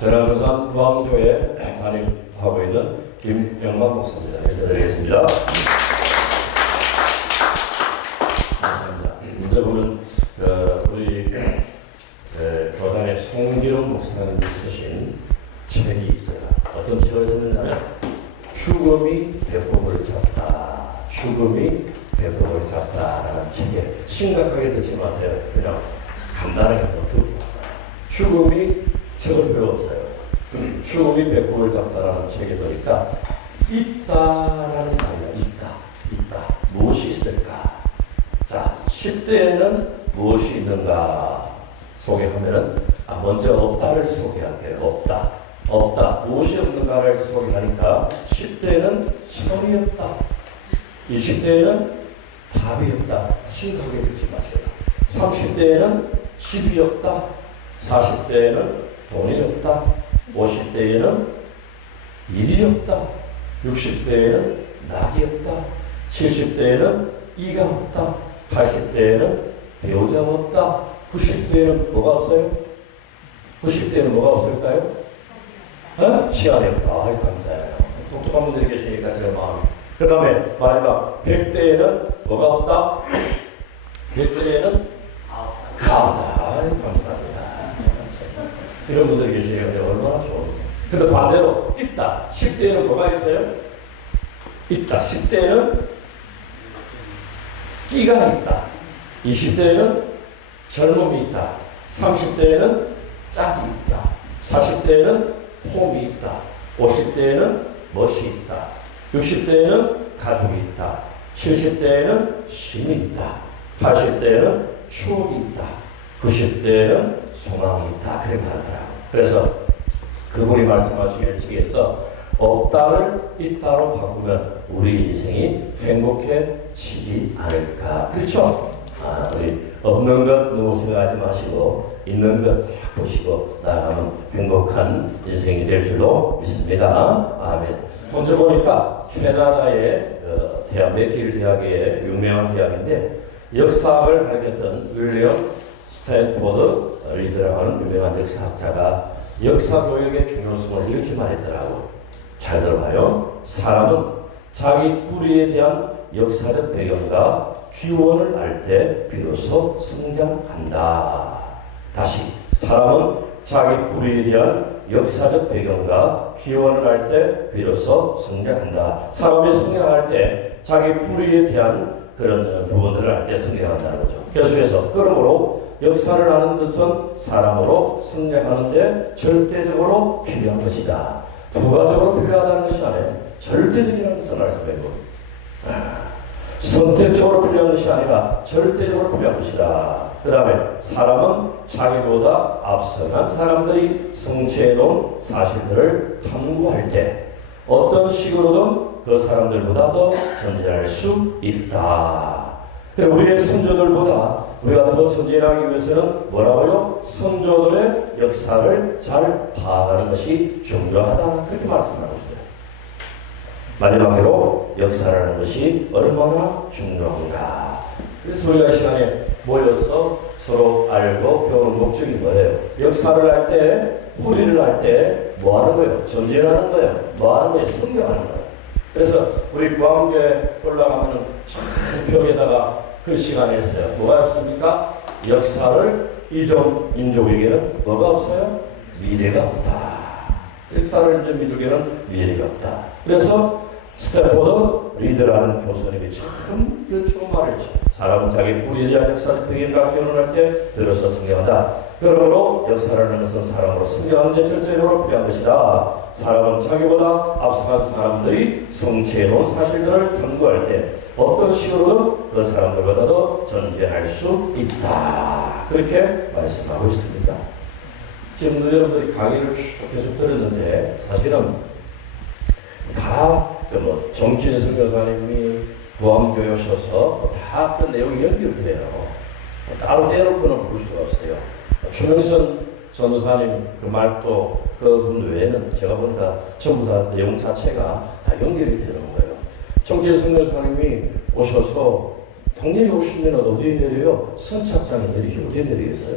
저는 부산 부항교회 담임하고 있는 김영만 목사입니다. 인사드리겠습니다. 감사합니다. 먼저 보면 우리 교단의 송기룡 목사님이 쓰신 책이 있어요. 어떤 책을 썼느냐면 죽음이 배꼽을 잡다. 죽음이 배꼽을 잡다라는 책에 심각하게 듣지 마세요. 그냥 간단하게 한번 듣고 죽음이 책을 배웠어요. 죽음이 배꼽을 잡다라는 책에 보니까 있다라는 말이야. 있다. 무엇이 있을까? 자, 10대에는 무엇이 있는가 소개하면은 먼저 없다를 소개할게요. 없다. 무엇이 없는가를 소개하니까 10대에는 철이 없다. 20대에는 답이 없다. 심각하게 듣지 마세요. 30대에는 집이 없다. 40대에는 돈이 없다. 50대에는 일이 없다. 60대에는 낙이 없다. 70대에는 이가 없다. 80대에는 배우자가 없다. 90대에는 뭐가 없어요? 90대에는 뭐가 없을까요? 시간이 없다. 아이, 감사해요. 똑똑한 분들이 계시니까 제가 마음이. 그 다음에 마지막 100대에는 뭐가 없다? 100대에는 가없다. 아이, 감사합니다. 이런 분들이 계시니까 얼마나 좋은데. 근데 반대로 있다. 10대에는 뭐가 있어요? 있다. 10대에는 끼가 있다. 20대에는 젊음이 있다. 30대에는 짝이 있다. 40대에는 홈이 있다. 50대에는 멋이 있다. 60대에는 가족이 있다. 70대에는 쉼이 있다. 80대에는 추억이 있다. 90대에는 소망이 있다. 그렇게 말하더라고요. 그래서 그분이 말씀하시기를 책에서 없다를 있다로 바꾸면 우리 인생이 행복해지지 않을까. 그렇죠? 우리 없는 것 너무 생각하지 마시고 있는 것 보시고 나아가면 행복한 인생이 될 줄로 믿습니다. 아멘. 먼저 보니까 캐나다의 대학, 맥길 대학의 유명한 대학인데 역사학을 가르쳤던 윌리엄 스탠포드 리드라고 하는 유명한 역사학자가 역사 교육의 중요성을 이렇게 말했더라고. 잘 들어봐요. 사람은 자기 뿌리에 대한 역사적 배경과 기원을 알 때 비로소 성장한다. 다시, 사람은 자기 뿌리에 대한 역사적 배경과 기원을 알 때 비로소 성장한다. 사람이 성장할 때 자기 뿌리에 대한 그런 부분들을 알 때 성장한다는 거죠. 계속해서 그러므로 역사를 아는 것은 사람으로 성장하는데 절대적으로 필요한 것이다. 부가적으로 필요하다는 것이 아니에요. 절대적이라는 것을 말씀해요. 선택적으로 필요한 것이 아니라 절대적으로 필요한 것이다. 그 다음에 사람은 자기보다 앞서간 사람들이 성취해놓은 사실들을 탐구할 때 어떤 식으로든 그 사람들보다 더 전진할 수 있다. 우리의 선조들보다 우리가 더 전진하기 위해서는 뭐라고요? 선조들의 역사를 잘 파악하는 것이 중요하다. 그렇게 말씀하고 있어요. 마지막으로 역사라는 것이 얼마나 중요한가. 그래서 우리가 이 시간에 모여서 서로 알고 배우는 목적이 뭐예요? 역사를 할 때, 뿌리를 할 때 뭐 하는 거예요? 전진하는 거예요. 뭐 하는 거예요? 성장하는 거예요. 그래서 우리 부항교에 올라가면 참 벽에다가 그 시간에 있어요. 뭐가 없습니까? 역사를 잊은 민족에게는 뭐가 없어요? 미래가 없다. 역사를 잊은 민족에게는 미래가 없다. 그래서 스탠포드 리드라는 교수님이 참 좋은 말을 했죠. 사람은 자기 뿌리에 대한 역사적 배경과 기원을 할 때 들어서 성장한다. 그러므로 역사를 하는 것은 사람으로 성장하는 데 절대적으로 필요한 것이다. 사람은 자기보다 앞서간 사람들이 성취해놓은 사실들을 탐구할 때 어떤 식으로든 그 사람들보다도 전진할 수 있다. 그렇게 말씀하고 있습니다. 지금 여러분들이 강의를 쭉 계속 들었는데 사실은 다 정치인 선교사님이 부항교회 오셔서 다 그 내용이 연결돼요. 따로 떼놓고는 볼 수가 없어요. 추명선 전도사님 그 말도 그분 외에는 제가 보니까 전부 다 내용 자체가 다 연결이 되는 거예요. 정치인 선교사님이 오셔서 당연히 오시면 어디에 내려요? 선착장에 내리죠. 어디에 내리겠어요?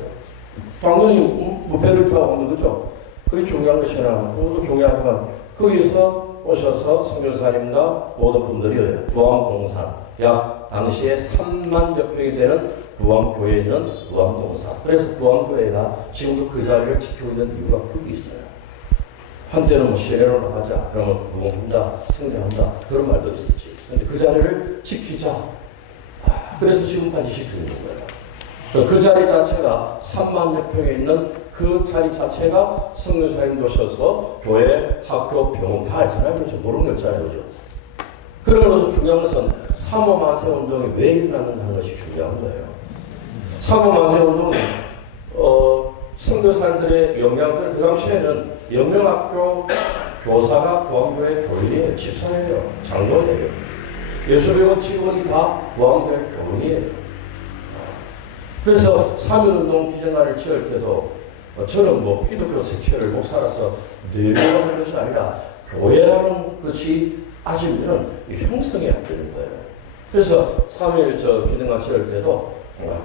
당연히 배를 타고 오는 거죠. 그게 중요한 것이나 그것도 중요하지만 거기서 오셔서 선교사님과 모든 분들이 구암동산 약 당시에 3만여 평이 되는 구암교회에 있는 구암동산. 그래서 구암교회가 지금도 그 자리를 지키고 있는 이유가 거기 있어요. 한때는 뭐 시내로 나가자 그러면 구원한다 승리한다 그런 말도 있었지. 근데 그 자리를 지키자. 그래서 지금까지 지키고 있는 거예요. 그 자리 자체가 3만여 평에 있는 그 자리 자체가 선교사님 오셔서 교회, 학교, 병원 다 알잖아요. 그렇죠. 모르는 게 없잖아요. 그죠. 그러면서 중요한 것은 사모만세 운동이 왜 일어났는가 하는 것이 중요한 거예요. 사모만세 운동은 선교사님들의 영향들, 그 당시에는 영명학교 교사가 구암교회 교인이에요. 집사예요. 장로예요. 예수배우 직원이 다 구암교회 교인이에요. 그래서 3.1운동 기념날을 지을 때도 저는 뭐 기독교 색채를 목사라서 내려가는 것이 아니라 교회라는 것이 아직은 형성이 안 되는 거예요. 그래서 3.1 기념날 지을 때도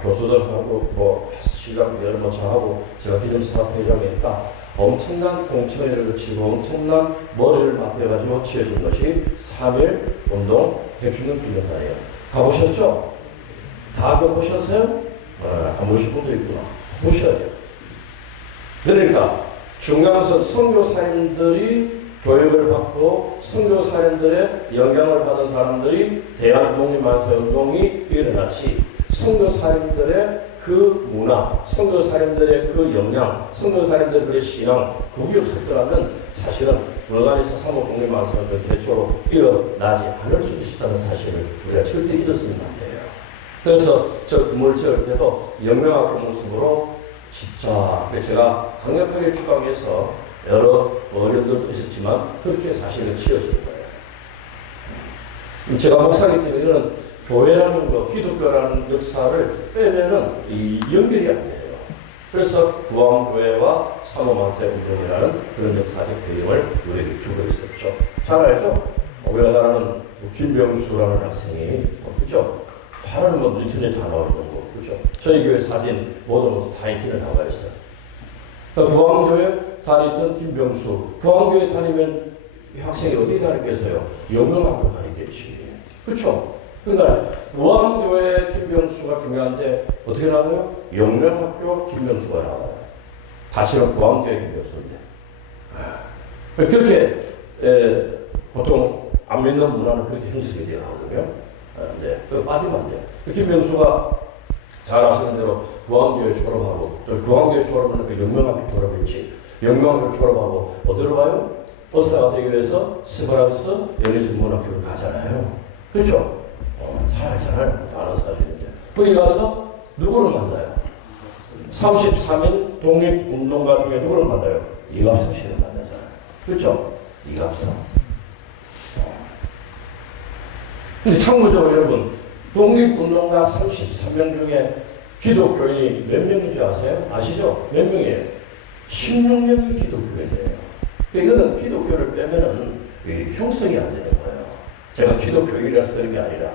교수들하고 뭐 시각 여러 번 정하고 제가 기념사업회장이니까 엄청난 공천회를 거치고 엄청난 머리를 맡겨가지고 지어진 것이 3.1 운동 100주년 기념날이에요. 가보셨죠? 다 보셨어요? 안 보신 분도 있구나. 보셔야 돼요. 그러니까 중요한 것은 선교사님들이 교육을 받고 선교사님들의 영향을 받은 사람들이 대한독립만세운동이 일어났지. 선교사님들의 그 문화, 선교사님들의 그 영향, 선교사님들의 그 신앙, 그게 없었더라면 사실은 불가리아에서 3.5 독립만세운동 대초로 일어나지 않을 수도 있다는 사실을 우리가 절대 잊었으면 안 돼요. 그래서 저 건물 지을 때도 영명학교 모습으로 진짜 제가 강력하게 주장해서 여러 어려움도 있었지만 그렇게 사실은 지어진 거예요. 제가 목사이기 때문에 이런 교회라는 거, 기독교라는 역사를 빼면은 이 연결이 안 돼요. 그래서 구암교회와 3.5만세 운동이라는 그런 역사적 배경을 우리에게 두고 있었죠. 잘 알죠? 우리가 잘 아는 김병수라는 학생이 그죠? 다른 뭐 인터넷 다 나와 있는 거, 그죠? 저희 교회 사진 모든 것도 다 인터넷 나와 있어요. 구암교회 다니던 김병수, 구암교회 다니면 이 학생이 어디 다니겠어요? 영명학교 다니겠지. 그렇죠? 그러니까 구암교회 김병수가 중요한데 어떻게 나와요? 영명학교 김병수가 나와요. 다시는 구암교회 김병수인데. 그렇게 보통 안 믿는 문화는 그렇게 형성이 되어 나오거든요. 네, 그 빠지면 안 돼요. 김명수가 잘 아시는 대로 구암교회 졸업하고, 또 구암교회 졸업은 그 영명학교 졸업했지. 영명학교 졸업하고 어디로 가요? 의사가 되기 위해서 스브란스 연예전문학교를 가잖아요. 그렇죠? 다 알잖아요. 다 아는 사실인데. 거기 가서 누구를 만나요? 33인 독립운동가 중에 누구를 만나요? 이갑성 씨를 만나잖아요. 그렇죠? 이갑성. 근데 참고적으로 여러분, 독립운동가 33명 중에 기독교인이 몇 명인 줄 아세요? 아시죠? 몇 명이에요? 16명이 기독교인이에요. 이거는 기독교를 빼면은 형성이 안 되는 거예요. 제가 기독교인이라서 그런 게 아니라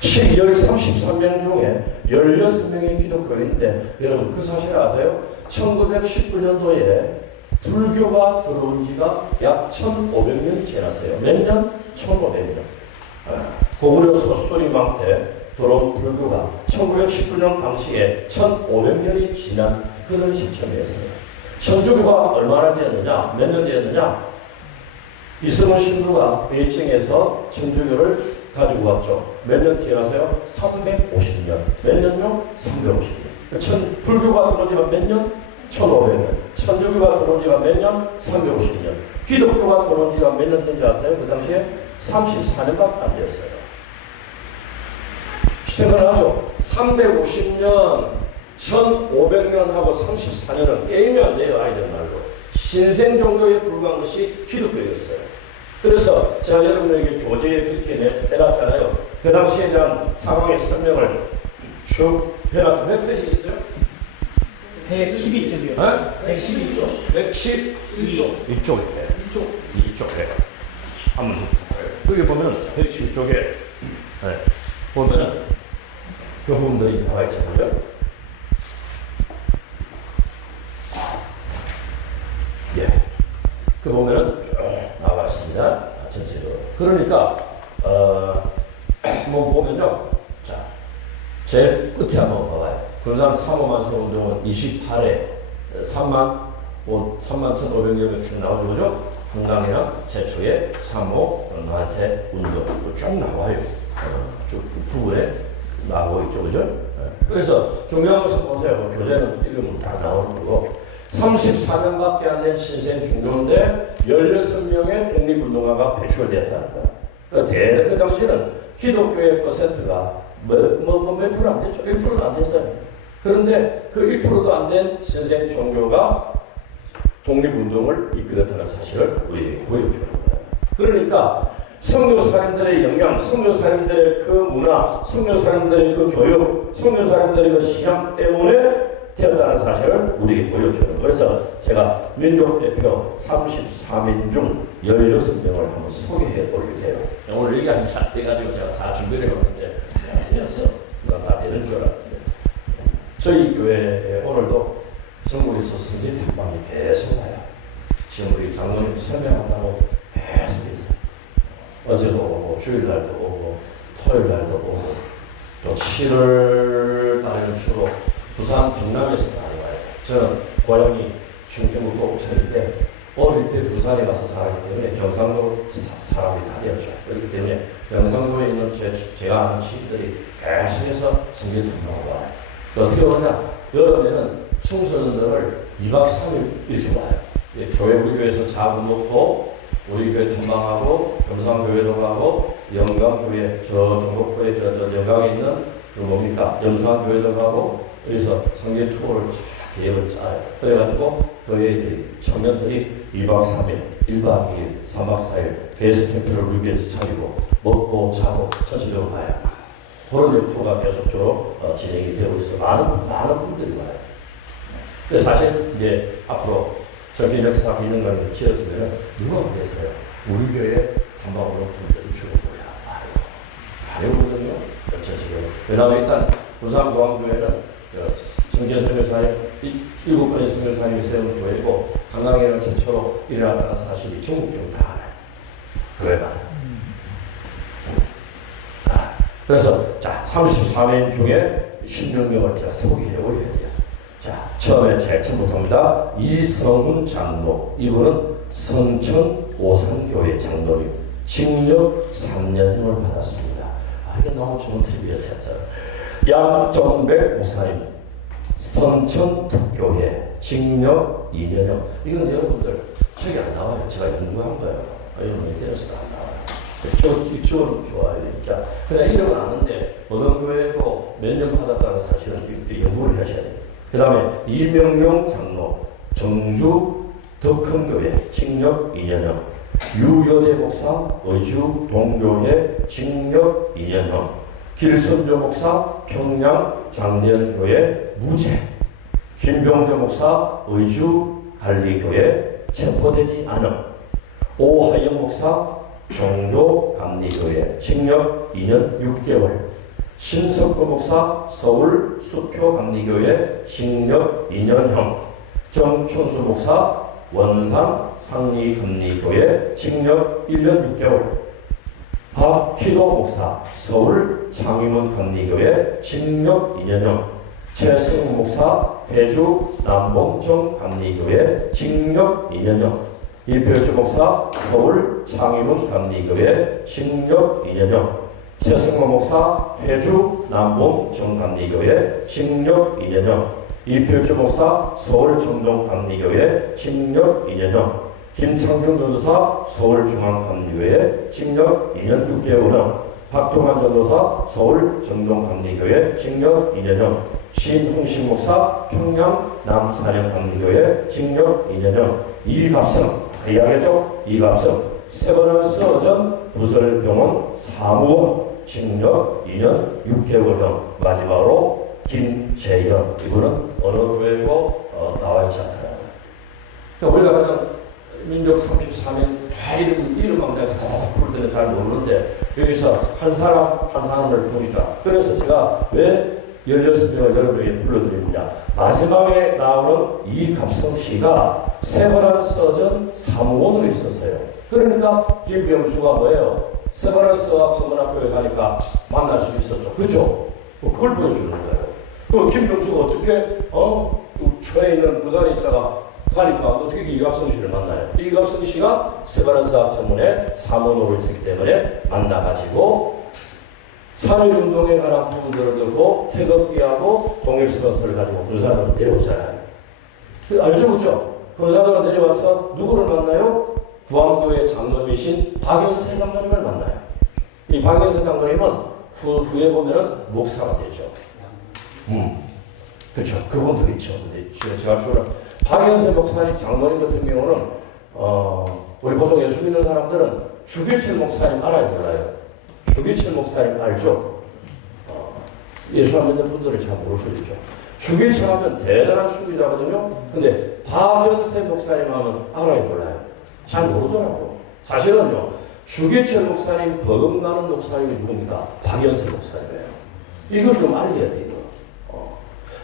33명 중에 16명의 기독교인인데 여러분 그 사실 아세요? 1919년도에 불교가 들어온 지가 약 1,500년이 지났어요. 몇 년? 1,500년. 고구려 소스토리망 때 들어온 불교가 1919년 당시에 1,500년이 지난 그런 시점이었어요. 천주교가 얼마나 되었느냐? 몇 년 되었느냐? 이승원 신부가 베이징에서 천주교를 가지고 왔죠. 몇 년 뒤에 가세요? 350년. 몇 년요? 350년. 불교가 들어온 지가 몇 년? 1,500년. 천주교가 들어온 지가 몇 년? 350년. 기독교가 들어온 지가 몇 년 된지 아세요? 그 당시에 34년밖에 안 됐어요. 생각하죠? 350년, 1500년하고 34년은 게임이 안 돼요, 아이들 말로. 신생 종교에 불과한 것이 기독교였어요. 그래서 제가 여러분에게 교재에 그렇게 해놨잖아요. 그 당시에 대한 상황의 설명을 쭉 해놨죠. 몇 페이지 있어요? 112쪽이요. 112쪽. 111쪽. 이쪽에. 한번 여기 보면 112쪽에 보면은 그 부분들이 나와 있잖아요. 그 보면은 쭉 나와 있습니다. 전체적으로. 그러니까, 한번 보면요. 자, 제일 끝에 한번 봐봐요. 금산 3호만 세운동은 28회 3만 1,500여 명 쭉 나오죠. 그죠? 한강이나 최초의 3호 만세 운동 쭉 나와요. 쭉 부부에 나오고 있죠. 그죠? 그래서 중요한 것은 보세요. 교재는 이름은 다 나오는 거고 34년밖에 안 된 신생 중도인데 16명의 독립운동가가 배출되었다는 거야. 그 당시에는 기독교의 퍼센트가 몇 프로 안 됐죠? 1%도 안 됐어요. 그런데 그 1%도 안 된 신생 종교가 독립운동을 이끌었다는 사실을 우리에게 보여주는 거예요. 그러니까 선교사님들의 영향, 선교사님들의 그 문화, 선교사님들의 그 교육, 선교사님들의 그 신앙 때문에 되었다는 사실을 우리에게 보여주는 거예요. 그래서 제가 민족대표 34민 중 16명을 한번 소개해 볼게요. 오늘 얘기 안 돼가지고 제가 다 준비를 해봤는데 아니었어. 이건 다 되는 줄 알았는데 저희 교회에 오늘도 전국에서 승진 탐방이 계속 나요. 지금 우리 장로님 설명한다고 계속 있어요. 어제도 오고 주일날도 오고 토요일날도 오고 또 7월 달에는 주로 부산 경남에서 많이 와요. 저는 고향이 충청북도 옥천인데 어릴 때 부산에 가서 살았기 때문에 경상도 사람이 다 되었죠. 그렇기 때문에 경상도에 있는 제가 아는 시인들이 계속해서 승진 탐방을 와요. 어떻게 오냐? 여름에는 청소년들을 2박 3일 이렇게 와요. 교회 우리 교회에서 자금 놓고 우리 교회 탐방하고 경상교회도 가고 영광교회 저 종로포에 저 영광에 있는 그 뭡니까 영상교회도 가고 여기서 성경 투어를 계획을 짜요. 그래가지고 교회들이 청년들이 2박 3일, 1박 2일, 3박 4일 베이스캠프를 우리 교회에서 차리고 먹고 자고 전체적으로 가요. 그런 투어가 계속적으로 진행이 되고 있어. 많은 분들이 와요. 그래서 사실 이제 앞으로 전기 역사가 있는 걸 지어지면 누가 오겠어요? 우리 교회 탐방 오는 분들이 주는 거야. 많이 오거든요. 그렇죠, 지금. 그 다음에 일단 부산공항교회는 정재선교사님 7번의 선교사님이 세운 교회고 한강에는 최초로 일어났다는 사실이 전국적으로 다 알아요. 교회만. 그래서 자 34명 중에 16명을 제가 소개해 올려야 돼요. 자 처음에 제일 처음부터입니다. 이성훈 장로 이분은 성천 오산교회 장로님 징역 3년형을 받았습니다. 이게 너무 좋은 팁이었어요. 양정백 목사님 성천 특교회 징역 2년형 이건 여러분들 책이 안 나와요. 제가 연구한 거예요. 이런 인터넷에도 안 나와요. 이쪽은 좋아요. 진짜. 그냥 이름은 아는데, 어느 교회고 몇 년 받았다는 사실은 연구를 하셔야 돼요. 그 다음에, 이명용 장로, 정주 더 큰 교회, 징역 2년형. 유여대 목사, 의주 동교회, 징역 2년형. 길선조 목사, 평양 장례교회, 무죄. 김병재 목사, 의주 관리교회, 체포되지 않음. 오하영 목사, 종교 감리교회 징역 2년 6개월 신석구 목사 서울 수표 감리교회 징역 2년형 정춘수 목사 원산 상리 감리교회 징역 1년 6개월 박희도 목사 서울 창의문 감리교회 징역 2년형 최승우 목사 배주 남봉정 감리교회 징역 2년형 이표주 목사 서울 창의문 감리교회 징역 2년형 최승모 목사 회주 남봉 정감리교회 징역 2년형 이표주 목사 서울 정동 감리교회 징역 2년형 김창균 전도사 서울 중앙 감리교회 징역 2년 6개월형 박동환 전도사 서울 정동 감리교회 징역 2년형 신홍신 목사 평양 남사령 감리교회 징역 2년형 이갑성 이야기죠. 이갑성 세버넌스 어전 부설병원 사무원 징역 2년 6개월형 마지막으로 김재현 이분은 어느 교회고 나와 있지 않아요. 그러니까 우리가 그냥 민족 34명 다 이름만 내가 다 부를 때는 잘 모르는데 여기서 한 사람을 보니까 그래서 제가 왜 16명을 여러분에게 불러드립니다. 마지막에 나오는 이 갑성씨가 세브란스어전 사무원으로 있었어요. 그러니까 김병수가 뭐예요? 세브란스어학 전문학교에 가니까 만날 수 있었죠. 그죠? 그걸 보여주는 거예요. 그 김병수가 어떻게 초에 있는 부단에 있다가 가니까 어떻게 이갑성 씨를 만나요? 이갑성 씨가 세브란스어학 전문의 사무원으로 있었기 때문에 만나가지고 3.1운동에 관한 부분들을 듣고 태극기하고 독립선언서를 가지고 군사단으로 내려오잖아요. 알죠? 그죠? 군사단으로 내려와서 누구를 만나요? 구암교회 장로이신 박연세 장로님을 만나요. 이 박연세 장로님은 후에 보면은 목사가 되죠. 그렇죠. 그분도 있죠. 근데 제가 주로 박연세 목사님 장로님 같은 경우는 우리 보통 예수 믿는 사람들은 주기철 목사님 알아요, 몰라요? 주기철 목사님 알죠? 예수 안 믿는 분들은 잘 모르시죠. 주기철 하면 대단한 수비자거든요. 근데 박연세 목사님 하면 알아요, 몰라요? 잘 모르더라고. 사실은요, 주기철 목사님 버금가는 목사님이 누굽니까? 박연세 목사님이에요. 이걸 좀 알려야 돼, 이거.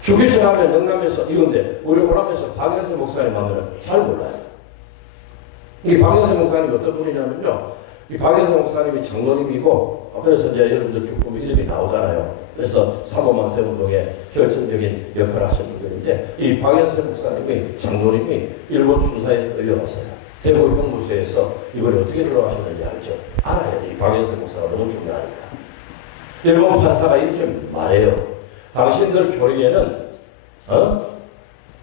주기철 하면 영남에서 이건데, 우리 호남에서 박연세 목사님 하면 잘 몰라요. 이 박연세 목사님이 어떤 분이냐면요, 이 박연세 목사님이 장로님이고, 그래서 이제 여러분들 조금 이름이 나오잖아요. 그래서 사모만세 운동에 결정적인 역할을 하신 분들인데, 이 박연세 목사님이 장로님이 일본 수사에 끌려갔어요. 대구 형무소에서 이번에 어떻게 들어가셨는지 알죠? 알아야 돼. 이 박연세 목사가 너무 중요하니까. 일본 판사가 이렇게 말해요. 당신들 교리에는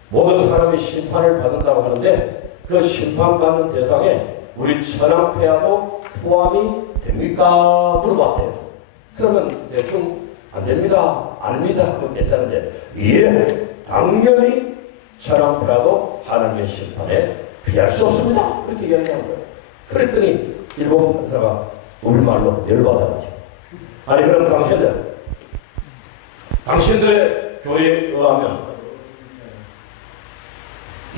모든 사람이 심판을 받는다고 하는데 그 심판받는 대상에 우리 천황폐하도 포함이 됩니까? 물어봤대요. 그러면 대충 안 됩니다. 아닙니다. 그건 괜찮은데 예, 당연히 천황폐하도 하나님의 심판에 피할 수 없습니다. 그렇게 이야기한 거예요. 그랬더니 일본 판사가 우리말로 열받아가지고 아니 그럼 당신들의 교리에 의하면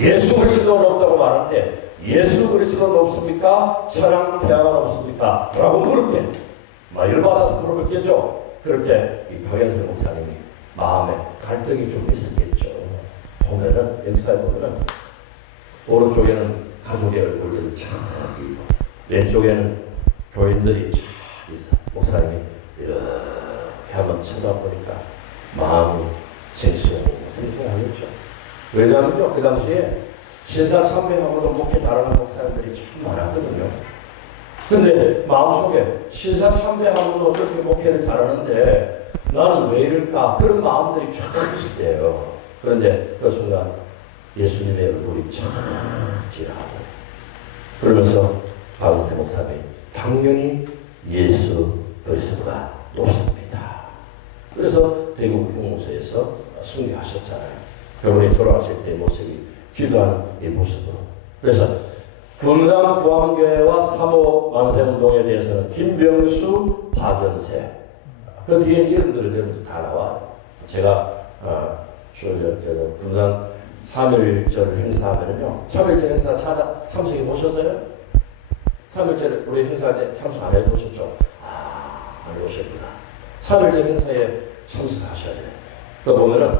예수 그리스도는 없다고 말하는데 예수 그리스도는 없습니까? 천황폐하가 없습니까? 라고 물을 때 막 열받아서 물어봤겠죠. 그럴 때 이 박연세 목사님이 마음에 갈등이 좀 있었겠죠. 보면은 역사에 보면은 오른쪽에는 가족의 얼굴들이 쫙 있고 왼쪽에는 교인들이 쫙 있어. 목사님이 이렇게 한번 쳐다보니까 마음이 생소하겠죠. 왜냐하면요, 그 당시에 신사참배하고도 목회 잘하는 목사님들이 참 많았거든요. 근데 마음속에 신사참배하고도 그렇게 목회를 잘하는데 나는 왜 이럴까? 그런 마음들이 쫙 있을 때예요. 그런데 그 순간 예수님의 얼굴이 쫙 지나가요. 그러면서 박연세 목사님이 당연히 예수 그리스도가 높습니다. 그래서 대구 형무소에서 승리하셨잖아요. 결국에 돌아가실 때 모습이 기도하는 이 모습으로. 그래서 경남 구암교회와 3.5 만세운동에 대해서는 김병수, 박연세 그 뒤에 이름들을 다 나와요. 제가 군산 3.1절 행사하면요. 3.1절 행사 참석해 보셨어요? 3.1절 우리 행사 때 참석 안 해보셨죠? 안 해보셨구나. 3.1절 행사에 참석하셔야 돼요. 그 보면은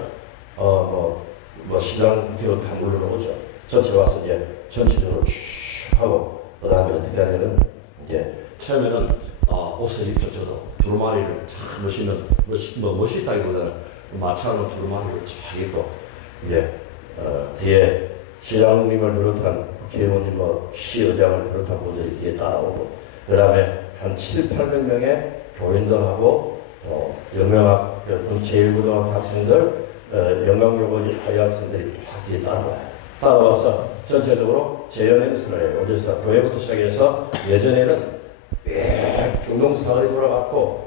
시장 기호 다 물러오죠. 전체 와서 이제 전체적으로 쭉 하고 그 다음에 어떻게 하냐면 이제 처음에는 옷을 입죠. 저도 두루마리를 참 멋있다기보다는 마차로 두루마리를 쫙 입고 이제 뒤에 시장님을 비롯한 국회의원님 시의장을 비롯한 분들이 뒤에 따라오고 그 다음에 한 700~800명의 교인들하고 또 영명학 제1고등학교 학생들 영광교고 학생들이 다 뒤에 따라와요. 따라와서 전체적으로 재연행사를 해요. 어디서 교회부터 시작해서 예전에는 중동사거리 돌아갔고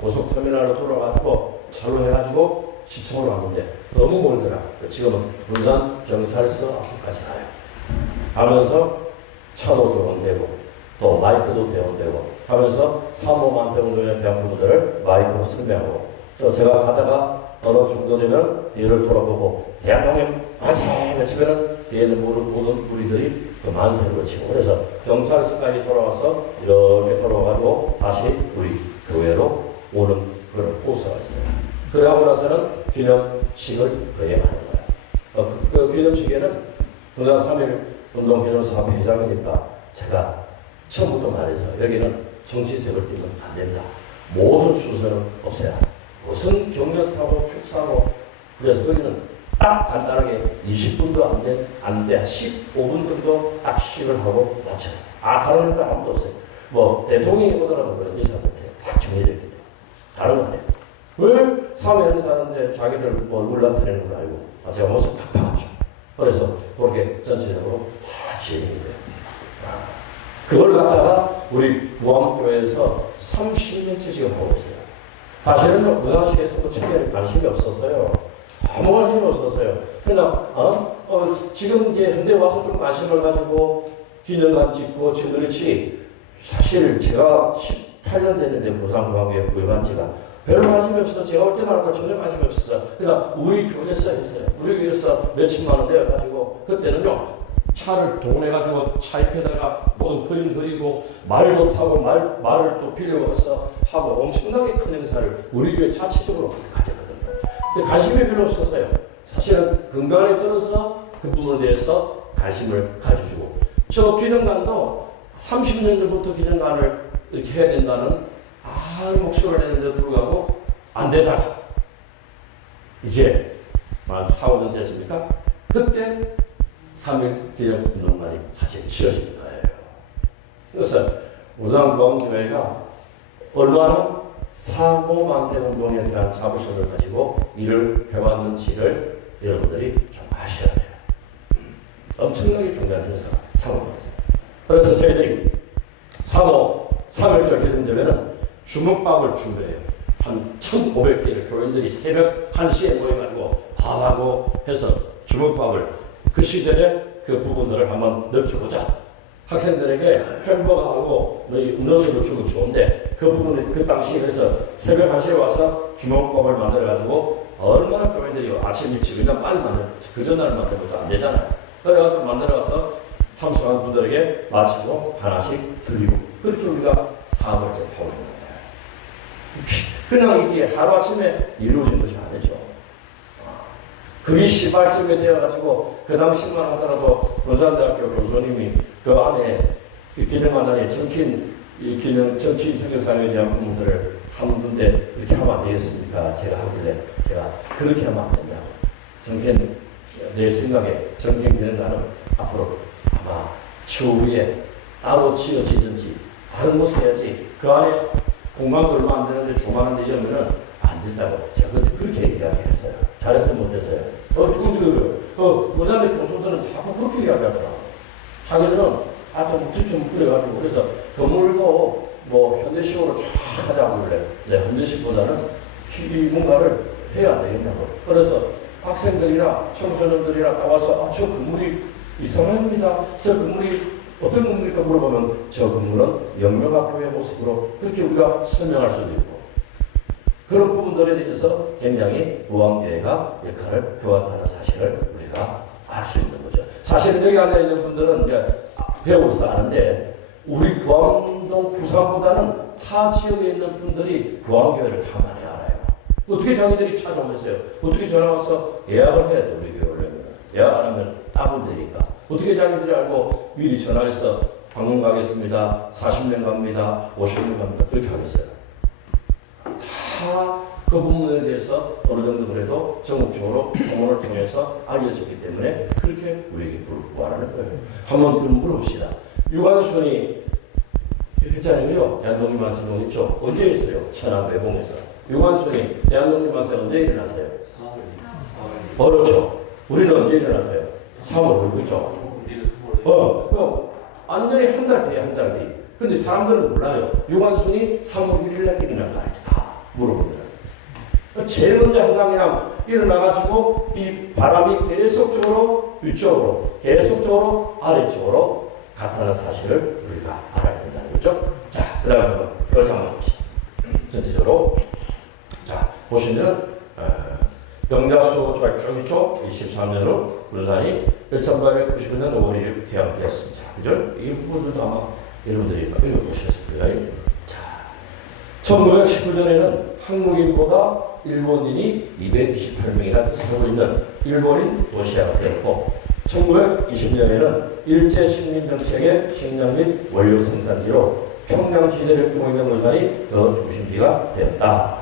고속터미널로 돌아갔고 차로 해가지고 시청으로 왔는데 너무 멀더라. 지금은 군산 경찰서 앞까지 가요. 가면서 차도 대원되고 또 마이크도 대원되고 하면서 3.5 만세운동에 대한 부분들을 마이크로 설명하고 또 제가 가다가 어느 정도 되면 뒤를 돌아보고 대한민국 만세 외치면은 뒤에 있는 모든 우리들이 그 만세를 외치고 그래서 경찰서까지 돌아와서 이렇게 돌아와가지고 다시 우리 교회로 오는 그런 코스가 있어요. 그러고 나서는 기념식을 거행하는 거예요. 그 기념식에는 분당 3.1 운동기념사업 회장이니까 제가 처음부터 말해서 여기는 정치색을 띄면 안 된다. 모든 순서는 없애야. 무슨 경력사고, 축사고. 그래서 거기는 딱 간단하게 20분도 안 돼. 15분 정도 딱 시식을 하고 마쳐요. 다른 회사 아무도 없어요. 뭐, 대통령이 오더라도 그런 의사 못해요. 다 정해져 있기 때문에. 다른 거 아니에요. 왜 사회를 사는데 자기들 뭘 나타내는 걸 알고, 제가 모습 다 봐가지고. 그래서 그렇게 전체적으로 다 진행이 돼요. 그걸 갖다가 우리 무암교회에서 30년째 지금 하고 있어요. 사실은 부산시에서 청년에 관심이 없어서요. 아무 관심이 없어서요. 그냥, 지금 이제 현대 와서 좀 관심을 가지고 기념관 찍고 그렇지. 사실 제가 18년 됐는데 부산무암교회 부임한 지가 별로 관심이 없어서 제가 올 때만 하고 전혀 관심이 없었어요. 그러니까 우리 교회에서 했어요. 우리 교회에서 몇천만 원 내어가지고 그때는요. 차를 동원해가지고 차 옆에다가 모든 그림 그리고 말도 타고 말을 또 빌려와서 하고 엄청나게 큰 행사를 우리 교회 자체적으로 가졌거든요. 근데 관심이 별로 없어서요. 사실은 건강에 들어서 그 부분에 대해서 관심을 가져주고 저 기념관도 30년 전부터 기념관을 이렇게 해야 된다는 목표를 했는데도 불구하고 안 되다가 이제 한 4, 5년 됐습니까? 그때 3.1 기념운동관이 사실 지어진 거예요. 그래서 우산무암교회가 얼마나 사고만세운동에 대한 자부심을 가지고 일을 해왔는지를 여러분들이 좀 아셔야 돼요. 엄청나게 중요한 회사가 상호만세. 그래서 저희들이 3.1절 기념되면은 주먹밥을 준비해요. 한 1,500개를 교인들이 새벽 1시에 모여가지고 밥하고 해서 주먹밥을 그 시절에 그 부분들을 한번 느껴보자. 학생들에게 햄버거하고 음료수를 주면 좋은데 그 부분이 그 당시에 그래서 새벽 1시에 와서 주먹밥을 만들어가지고 얼마나 교인들이 아침 일찍 그냥 빨리 그 전날 만들어도 안 되잖아요. 그래서 만들어가서 참석한 분들에게 마시고 하나씩 드리고 그렇게 우리가 사업을 하고 있는 거예요. 그냥 이렇게 하루아침에 이루어진 것이 아니죠. 그게 시발점이 되어가지고 그 당시만 하더라도 부산대학교 교수님이 그 안에 그 기념관 안에 정치 성교사에 대한 부분들을 한 군데 이렇게 하면 안 되겠습니까? 제가 하길래 제가 그렇게 하면 안 된다고. 정권 내 생각에 정권 기념관은 앞으로 아마 추후에 따로 지어지든지 다른 곳에 해야지 그 안에 공간도 얼마 안 되는데 조만한 데 이러면은 안 된다고 제가 그렇게 이야기했어요. 잘했어요, 못했어요? 부산대 교수들은 다 그렇게 이야기하더라고요. 자기들은 또 좀 그래가지고 그래서 건물도 뭐 현대식으로 쫙 하자고 그래. 이제 현대식보다는 뭔가를 해야 되겠냐고. 그래서 학생들이나 청소년들이나 나와서 저 건물이 이상합니다. 저 건물이 어떤 건물일까 물어보면 저 건물은 영명학교의 모습으로 그렇게 우리가 설명할 수도 있고 그런 부분들에 대해서 굉장히 무암교회가 역할을 해왔다는 사실을 우리가 알 수 있는 거죠. 사실 여기 앉아 있는 분들은 이제 배우로서 아는데 우리 부암동 부산보다는 타 지역에 있는 분들이 부암교회를 다 많이 알아요. 어떻게 자기들이 찾아오면서요? 어떻게 전화 와서 예약을 해야 돼 우리 교회 오려면 예약 안 하면 따분되니까 어떻게 자기들이 알고 미리 전화해서 방문 가겠습니다. 40년 갑니다. 50년 갑니다. 그렇게 하겠어요. 다 그 부분에 대해서 어느 정도 그래도 전국적으로 소문을 통해서 알려졌기 때문에 그렇게 우리에게 구하라는 거예요. 한번 그럼 물어봅시다. 유관순이 했잖아요. 대한독립만세 있죠. 언제 있어요? 천안 외봉에서. 유관순이 대한독립만세 언제 일어나세요? 4월. 그렇죠. 우리는 언제 일어나세요? 3월. 그렇죠. 완전히 한 달 뒤에 한 달 뒤. 근데 사람들은 몰라요. 유관순이 3월 1일 날 일어난 거 알지? 다 물어보더라고요. 제일 먼저 한강이랑 일어나가지고 이 바람이 계속적으로 위쪽으로, 계속적으로 아래쪽으로 갔다는 사실을 우리가 알아야 된다는 거죠. 자, 그 다음에 한번 그걸 한번 봅시다. 전체적으로. 자, 보시면, 영자수 쭉 있죠? 23년으로 군산이 1899년 5월 1일 개항되었습니다. 그죠? 이 부분들도 아마 여러분들이 읽어보셨을 거예요. 자, 1919년에는 한국인보다 일본인이 228명이나 살고 있는 일본인 도시화가 되었고 1920년에는 일제 식민정책의 식량 및 원료 생산지로 평양시대를 끼고 있는 울산이 그 중심지가 되었다.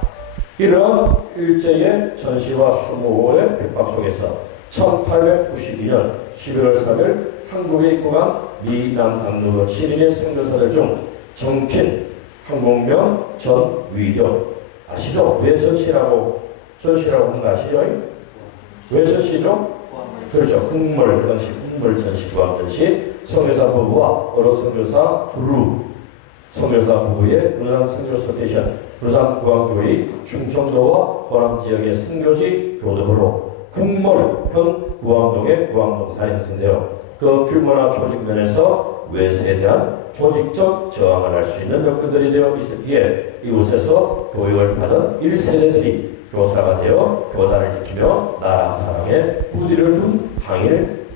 이런 일제의 전시와 수모의 핍박 속에서 1892년 11월 3일 한국에 입국한 미남 당로 7인의 선교사들 중 정킨, 한국명, 전위령 아시죠? 왜 전시라고 하는 거 아시죠? 왜 전시죠? 그렇죠. 흑물, 그 당시 흑물 전시, 구함 전시, 선교사 부부와 어로 선교사 두루, 선교사 부부의 울산 선교소 대신 울산 구암교회 충청도와 호남 지역의 선교지 교도부로 흑물, 현 구암동의 구암동산이 형성되어 그 규모나 조직 면에서 외세에 대한 조직적 저항을 할 수 있는 여건들이 되어 있었기에 이곳에서 교육을 받은 1세대들이 교사가 되어 교단을 지키며 나라 사랑에 뿌리를 둔 항일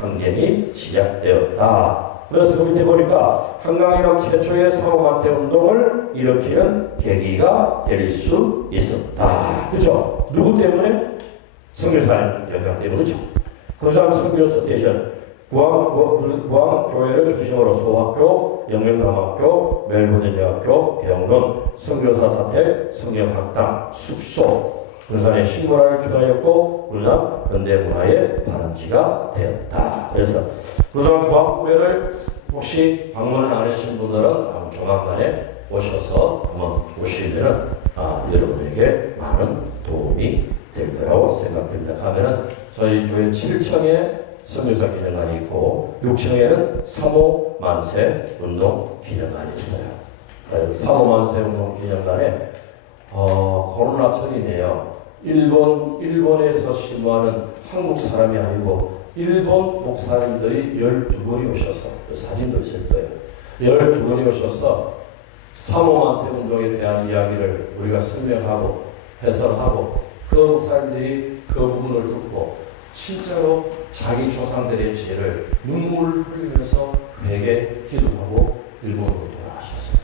항쟁이 시작되었다. 그래서 그 밑에 보니까 한강이랑 최초의 사후만세 운동을 일으키는 계기가 될 수 있었다. 그렇죠? 누구 때문에? 선교사님 영향 때문이죠. 군산 선교소 대신 구암교회를 중심으로 소학교, 영명남학교, 멜보드여학교, 병원, 선교사 사택, 성경학당, 숙소, 군산의 신문화를 주도하였고 군산 현대문화의 발원지가 되었다. 그래서 군산 구암교회를 혹시 방문을 안 하신 분들은 조만간에 오셔서 한번 보시면은 여러분에게 많은 도움이 될 거라고 생각됩니다. 가면은 저희 교회 7층에 선교사 기념관이 있고 6층에는 사모만세 운동 기념관이 있어요. 사모만세 운동 기념관에 코로나철이네요. 일본에서 심부하는 한국 사람이 아니고 일본 목사님들이 12분이 오셔서 사진도 있을 거예요. 12분이 오셔서 사모만세 운동에 대한 이야기를 우리가 설명하고 해설하고 그 목사님들이 그 부분을 듣고 실제로 자기 조상들의 죄를 눈물 흘리면서 회개 기도하고 일본으로 돌아가셨어요.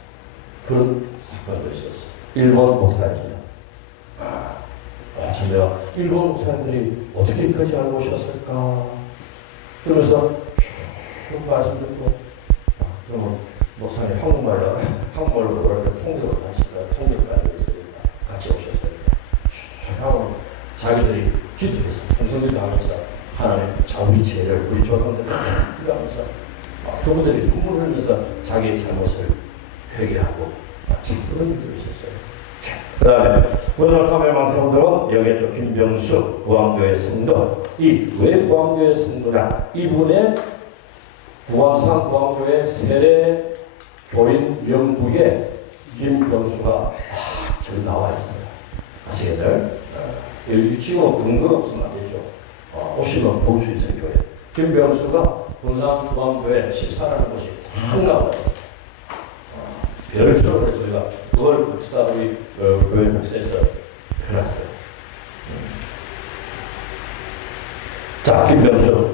그런 사건도 있었어요. 일본 목사입니다. 제가 일본 목사님들이 어떻게 여기까지 알고 오셨을까? 그러면서 쭉 말씀 듣고 그러면 목사님 한국말로 그럴 때 통역가지고 있으니까 같이 오셨어요. 하고 자기들이 기도했어. 동성기도 하면서 하나님 우리 죄를 우리 조상들 기도하면서 그분들이 눈물 흘리면서 자기의 잘못을 회개하고 그런 일도 있었어요. 그 다음에 군산 사모만세운동은 여기에 김병수 구암교회 성도 왜 구암교회 성도냐 이분의 구암산 구암교회 세례 교인 명부에 김병수가 저기 나와 있어요. 아시겠어요? 여기 지금 근거 없으면 안 되죠. 오시면 볼 수 있어요, 교회. 김병수가 군산 구암교회 14라는 곳이 딱 나와요. 별표로 해서 저희가 그걸 국사들이 교회 목사에서 해놨어요. 자, 김병수.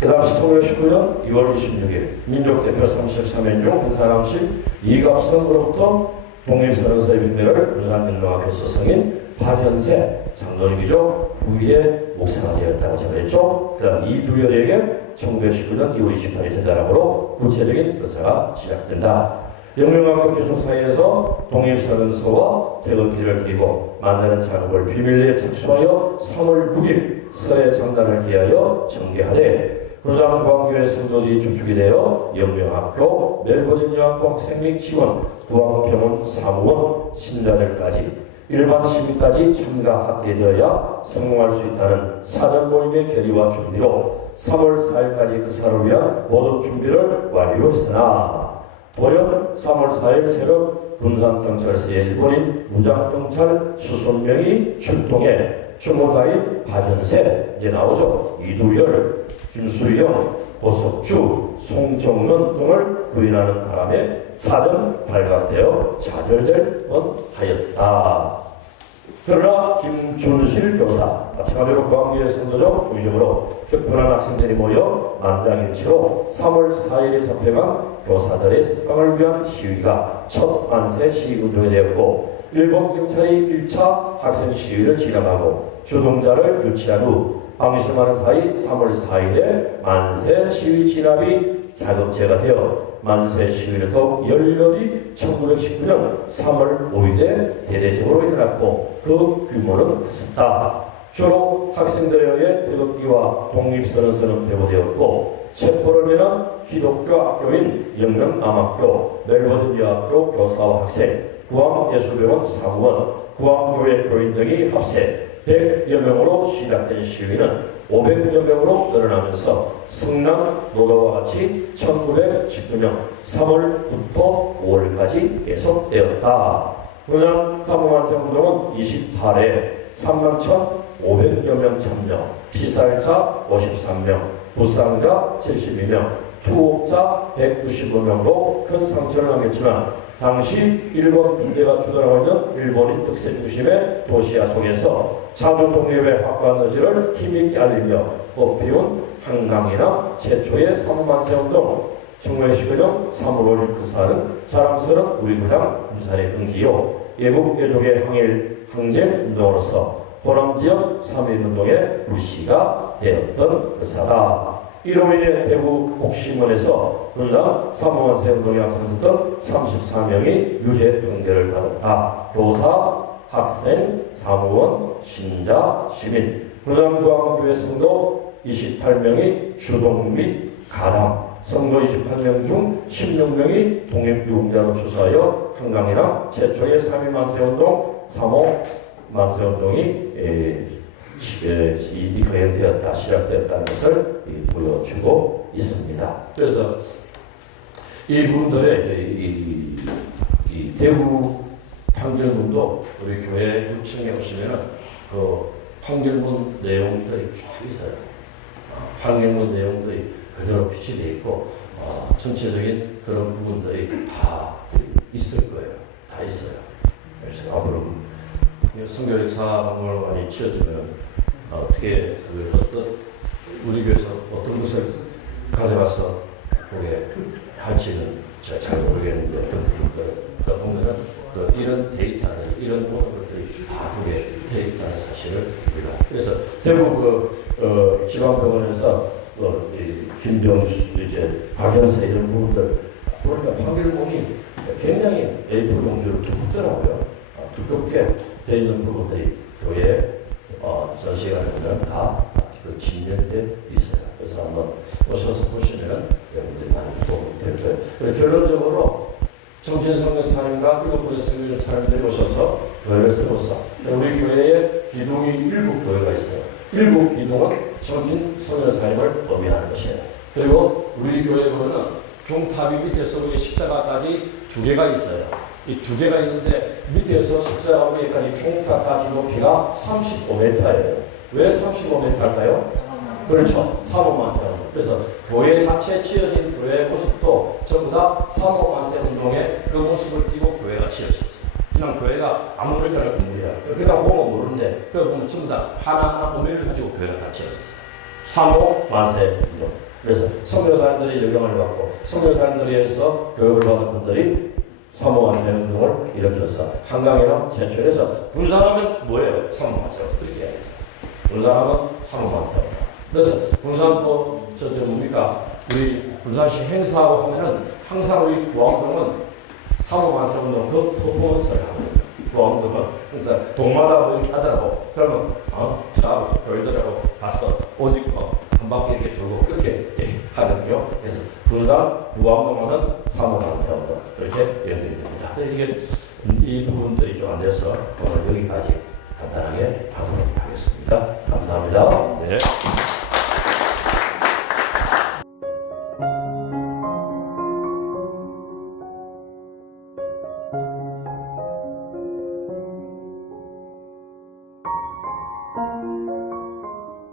그 다음 1919년 2월 26일 민족대표 33인 중 한 사람씩 이갑성으로부터 독립선언서의 빈매를 군산영롱학교에서 성인 8현세 장로님이죠. 후에 목사가 되었다고 전했죠. 그 다음 이두열에게 1919년 2월 28일 대단함으로 구체적인 의사가 시작된다. 영명학교 교속사에서 독립선언서와 퇴근길을 그리고 만나는 작업을 비밀리에 착수하여 3월 9일 서해 장단을 기하여 전개하되 군산 구암교회 성도들이 주축이 되어 영명학교, 멜보드여학교 학생 및 직원, 구암병원 사무원, 신자들까지 일반 시민까지 참가 확대되어야 성공할 수 있다는 사전 모임의 결의와 준비로 3월 4일까지 그 사를 위한 모든 준비를 완료했으나 돌연 3월 4일 새벽 군산경찰서의 일본인 무장경찰 수십명이 출동해 추모다인 발현세 이제 나오죠. 이두열, 김수영, 고석주, 송정론 등을 부인하는 바람에 사전 발각되어 좌절될 뻔하였다. 그러나 김준실 교사, 마찬가지로 구암교회 성도적 중심으로 격분한 학생들이 모여 만장일치로 3월 4일에 잡혀간 교사들의 석방을 위한 시위가 첫 만세 시위운동이 되었고 일본 경찰이 1차 학생 시위를 진압하고 주동자를 유치한 후 방심하는 사이 3월 4일에 만세 시위 진압이 자급제가 되어 만세 시위는 더욱 열렬히 1919년 3월 5일에 대대적으로 일어났고 그 규모는 컸었다. 주로 학생들에 의해 태극기와 독립선언서는 배부되었고 체포를 면한 기독교 학교인 영명남학교, 멜버른여학교 교사와 학생, 구암예술병원 사무원, 구암교회 교인 등이 합세 100여 명으로 시작된 시위는 500여 명으로 늘어나면서 성남 노도와 같이 1919년 3월부터 5월까지 계속되었다. 그러나 사무만세운동은 28회 31,500여 명 참여, 피살자 53명, 부상자 72명, 투옥자 195명으로 큰 상처를 남겼지만 당시 일본 군대가 주둔하고 있는 일본인 득세 중심의 도시야 속에서 자주 독립의 확고한 의지를 힘있게 알리며 꽃피운 한강이나 최초의 사무만세운동 1919년 3월 5일 그 살은 자랑스러운 우리 고향 군산의 근기요 예국 예족의 항쟁 운동으로서 호남지역 3.1운동의 불씨가 되었던 의사다. 이로 인해 대구 복심원에서 군산 사무만세운동에 앞장섰던 34명이 유죄 판결을 받았다. 교사, 학생, 사무원, 신자, 시민, 군산구암교회 성도 28명이 주동 및 가담, 성도 28명 중 16명이 독립유공자로 추수하여 한강이랑 최초의 3.1 만세운동, 3.5 만세운동이 거행되었다, 시작되었다는 것을 보여주고 있습니다. 그래서 이 부분들의 이 대구 판결문도 우리 교회 6층에 오시면은 그 판결문 내용들이 쫙 있어요. 판결문 내용들이 그대로 비치되어 있고 전체적인 그런 부분들이 다 있을 거예요. 다 있어요. 그래서 앞으로 선교 역사 방송을 많이 치러주면 어떻게 어떤 우리 교회에서 어떤 것을 가져가서 그게 할지는 제가 잘 모르겠는데 어떤 부분들 보면은 이런 데이터들 이런 모든 것들이 다 그게 되어 있다는 사실을 우리가 그래서 대구 지방병원에서 김병수 이제 박연세 이런 부분들 보니까 판결문이 굉장히 A4 용지로 두껍더라고요. 두껍게 되어 있는 부분들이 교회 전시가 되면 다 진열되어 있어요. 그래서 한번 오셔서 보시면 여러분들이 많이 도움이 될 거예요. 결론적으로 정신성교사님과 일곱분의 성교인 사람들이 오셔서 교회를 세워서 우리 교회에 기둥이 7교회가 있어요. 7기둥은 정신성교사님을 의미하는 것이에요. 그리고 우리 교회 보면은 종탑이 밑에서 우리 십자가까지 2개가 있어요. 이 2개가 있는데 밑에서 십자가 위에까지 종탑까지 높이가 35m예요. 왜 35m일까요? 그렇죠. 사모만세. 그래서 교회 자체 지어진 교회의 모습도 전부 다 사모만세 운동의 그 모습을 띠고 교회가 지어졌어요. 그냥 교회가 아무리 그냥 건물이야. 그냥 보면 모르는데 그거 보면 전부 다 하나하나 의미를 가지고 교회가 다 지어졌어요. 사모만세 운동. 그래서 선교사님들이 영향을 받고 선교사님들에 의해서 교육을 받은 분들이 사모만세 운동을 일으켜서 한강이나 제출해서 분산하면 뭐예요? 사모만세 그렇게 분산하면 사모만세. 그래서 분산 뭡니까? 우리 분산시 행사하고 하면은 항상 우리 구암동은 사모만세 운동 그 퍼포먼스를 하거든요. 구암동은 항상 동마다 이렇게 하더라고. 그러면 자 교회들하고 가서 옷 입고 한 바퀴 이렇게 돌고 그렇게 하거든요. 그래서 분산 구암동은 사모만세 운동 그렇게 연결이 됩니다. 이게 이 부분들이 좀 안 돼서 오늘 여기까지 간단하게 하도록 하겠습니다. 감사합니다. 네.